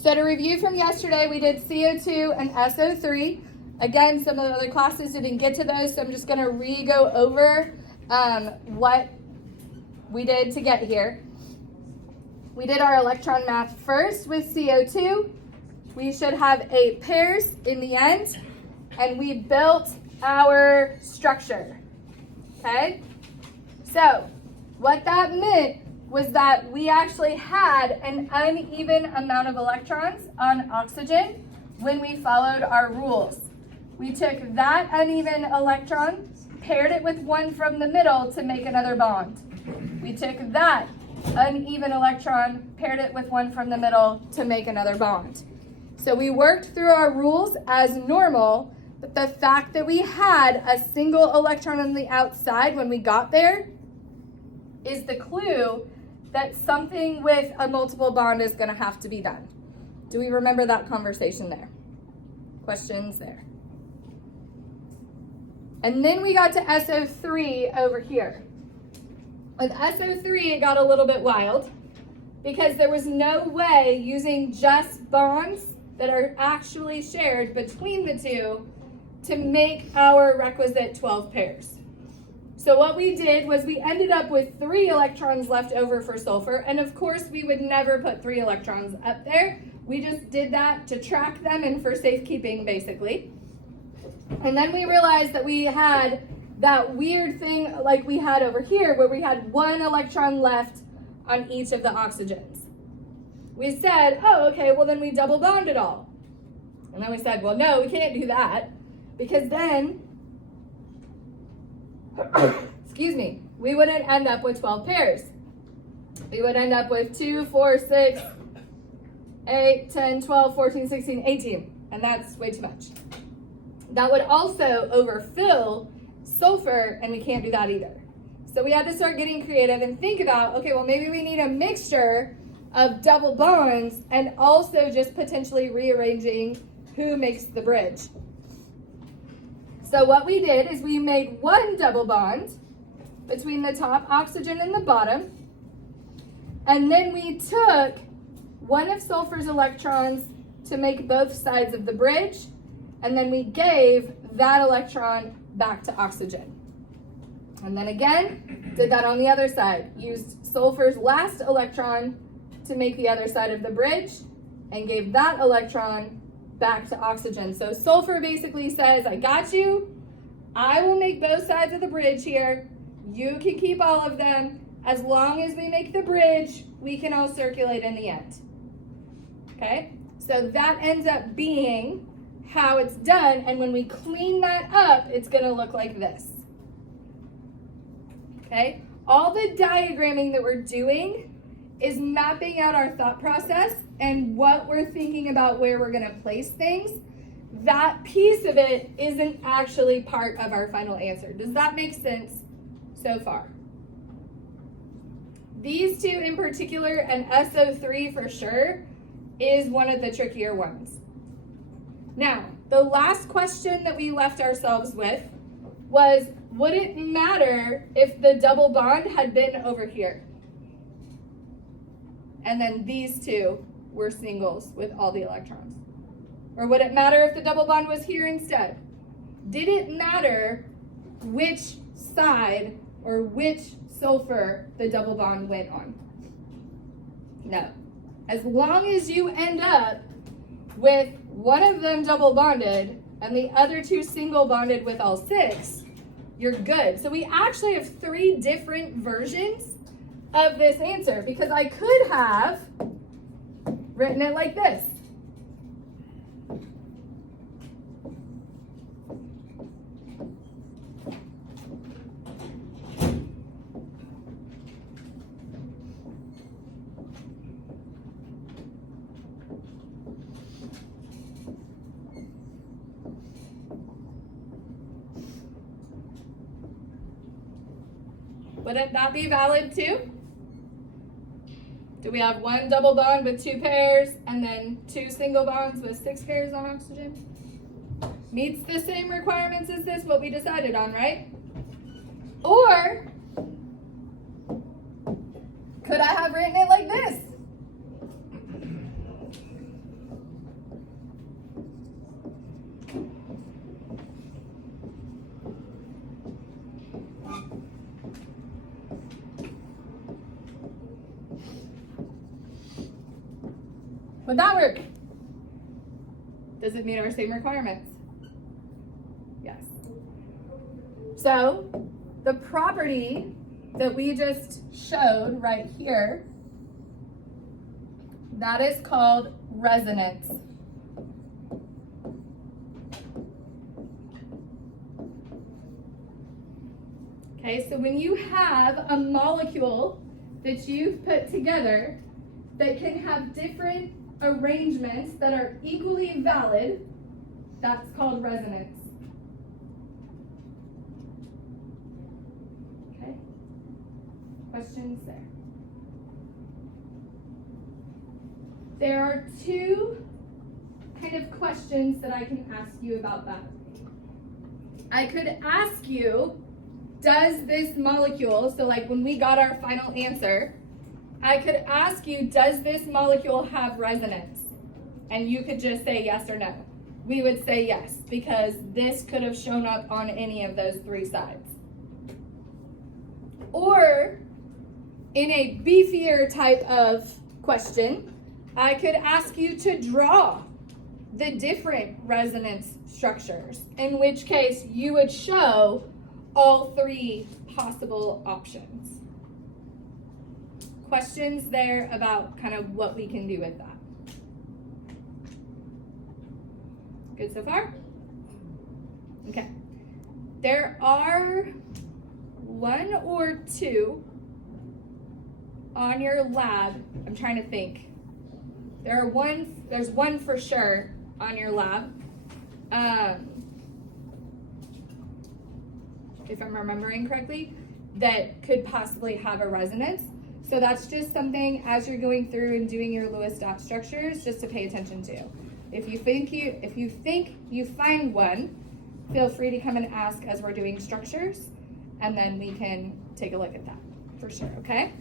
So to review from yesterday, we did CO2 and SO3. Again, some of the other classes didn't get to those, so I'm just gonna re-go over what we did to get here. We did our electron math first with CO2. We should have 8 pairs in the end, and we built our structure, okay? So what that meant was that we actually had an uneven amount of electrons on oxygen when we followed our rules. We took that uneven electron, paired it with one from the middle to make another bond. We took that uneven electron, paired it with one from the middle to make another bond. So we worked through our rules as normal, but the fact that we had a single electron on the outside when we got there is the clue that something with a multiple bond is going to have to be done. Do we remember that conversation there? Questions there? And then we got to SO3 over here. With SO3, it got a little bit wild because there was no way using just bonds that are actually shared between the two to make our requisite 12 pairs. So what we did was we ended up with 3 electrons left over for sulfur, and of course we would never put 3 electrons up there. We just did that to track them and for safekeeping, basically. And then we realized that we had that weird thing like we had over here where we had 1 electron left on each of the oxygens. We said, oh, okay, well then we double bond it all. And then we said, well, no, we can't do that because then, excuse me, we wouldn't end up with 12 pairs. We would end up with 2, 4, 6, 8, 10, 12, 14, 16, 18, and that's way too much. That would also overfill sulfur, and we can't do that either. So we had to start getting creative and think about, okay, well, maybe we need a mixture of double bonds and also just potentially rearranging who makes the bridge. So what we did is we made 1 double bond between the top oxygen and the bottom, and then we took one of sulfur's electrons to make both sides of the bridge, and then we gave that electron back to oxygen. And then again, did that on the other side. Used sulfur's last electron to make the other side of the bridge and gave that electron back to oxygen. So sulfur basically says, I got you. I will make both sides of the bridge here. You can keep all of them. As long as we make the bridge, we can all circulate in the end. Okay? So that ends up being how it's done, and when we clean that up, it's gonna look like this. Okay? All the diagramming that we're doing is mapping out our thought process and what we're thinking about where we're gonna place things. That piece of it isn't actually part of our final answer. Does that make sense so far? These two in particular, and SO3 for sure, is one of the trickier ones. Now, the last question that we left ourselves with was, would it matter if the double bond had been over here? And then these two were singles with all the electrons. Or would it matter if the double bond was here instead? Did it matter which side or which sulfur the double bond went on? No. As long as you end up with one of them double bonded and the other 2 single bonded with all 6, you're good. So we actually have 3 different versions of this answer because I could have written it like this. Wouldn't that be valid too? Do we have 1 double bond with 2 pairs and then 2 single bonds with 6 pairs on oxygen? Meets the same requirements as this, what we decided on, right? Or could I have written it like this? Would that work? Does it meet our same requirements? Yes. So the property that we just showed right here, that is called resonance. Okay, so when you have a molecule that you've put together that can have different arrangements that are equally valid, that's called resonance. Okay, questions there? There are two kind of questions that I can ask you about that. I could ask you, does this molecule, so like when we got our final answer, I could ask you, does this molecule have resonance? And you could just say yes or no. We would say yes, because this could have shown up on any of those three sides. Or, in a beefier type of question, I could ask you to draw the different resonance structures, in which case you would show all three possible options. Questions there about kind of what we can do with that? Good so far? Okay. There are one or two on your lab. I'm trying to think. There's one for sure on your lab. If I'm remembering correctly, that could possibly have a resonance. So that's just something as you're going through and doing your Lewis dot structures, just to pay attention to. If you think you find one, feel free to come and ask as we're doing structures, and then we can take a look at that for sure, okay?